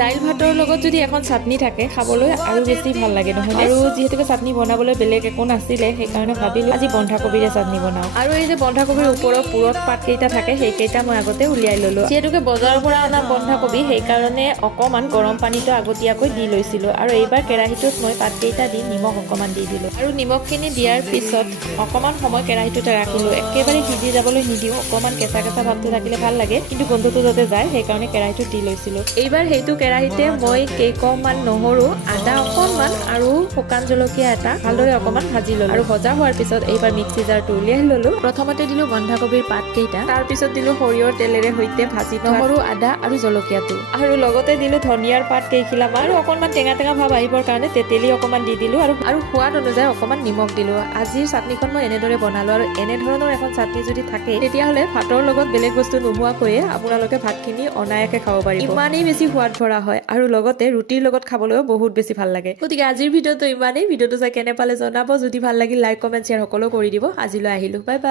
দাইল ভাতৰ লগত যদি এখন চাটনি থাকে খাবলৈ আৰু বেছি ভাল লাগে নহয়। আৰু যিহেতুকে চাটনি বনাবলৈ বেলেগ একো নাছিলে সেইকাৰণে ভাবিলো আজি বন্ধাকবিৰে চাটনি বনাও। আৰু এই যে বন্ধাকবিৰ ওপৰত পুৰত পাত কেইটা থাকে সেইকেইটা মই আগতে উলিয়াই ললো। যিহেতুকে বজাৰৰ পৰা অনা বন্ধাকবি সেইকাৰণে অকমান গৰম পানীটো আগতীয়াকৈ দি লৈছিলো। আৰু এইবাৰ কেৰাহীটোত মই পাতকেইটা দি নিমখ অকমান দি দিলো। আৰু নিমখখিনি দিয়াৰ পিছত অকমান সময় কেৰাহীটোতে ৰাখিলো। একেবাৰে সিজি যাবলৈ নিদিওঁ, অকমান কেঁচা কেঁচা ভাৱটো থাকিলে ভাল লাগে, কিন্তু গোন্ধটো যাতে যায় সেইকাৰণে কেৰাহীটোত দি লৈছিলো। এইবাৰ সেইটো কেৰাহীতে মই কেইকমান নহৰু, আদা অকনমান আৰু শুকান জলকীয়া এটা ভালদৰে অকমান ভাজি ললো। আৰু ভজা হোৱাৰ পিছত এইবাৰ মিক্সি জাৰটো উলিয়াই ললো। প্ৰথমতে দিলো বন্ধাকবিৰ পাতকেইটা, তাৰ পিছত দিলো সৰিয়হৰ তেলেৰে সৈতে ভাজি নহৰু, আদা আৰু জলকীয়াটো, আৰু লগতে দিলো ধনিয়াৰ পাত কেইখিলামান, আৰু অকনমান টেঙা টেঙা ভাৱ আহিবৰ কাৰণে তেতেলী অকমান দি দিলো। আৰু সোৱাদ অনুযায়ী অকমান নিমখ দিলো। আজিৰ চাটনিখন মই এনেদৰে বনালো। আৰু এনেধৰণৰ এখন চাটনি যদি থাকে তেতিয়াহ'লে ভাতৰ লগত বেলেগ বস্তু নোহোৱাকৈয়ে আপোনালোকে ভাতখিনি অনায়াসে খাব পাৰিব। ইমানেই বেছি সোৱাদ ভৰা হয়, আৰু লগতে ৰুটিৰ লগত খাবলৈও বহুত বেছি ভাল লাগে। গতিকে আজিৰ ভিডিঅ'টো ইমানেই। ভিডিঅ'টো চাই কেনে পালে জনাব। যদি ভাল লাগিল লাইক, কমেণ্ট, শ্বেয়াৰ সকলো কৰি দিব। আজিলৈ আহিলো, বাই বাই।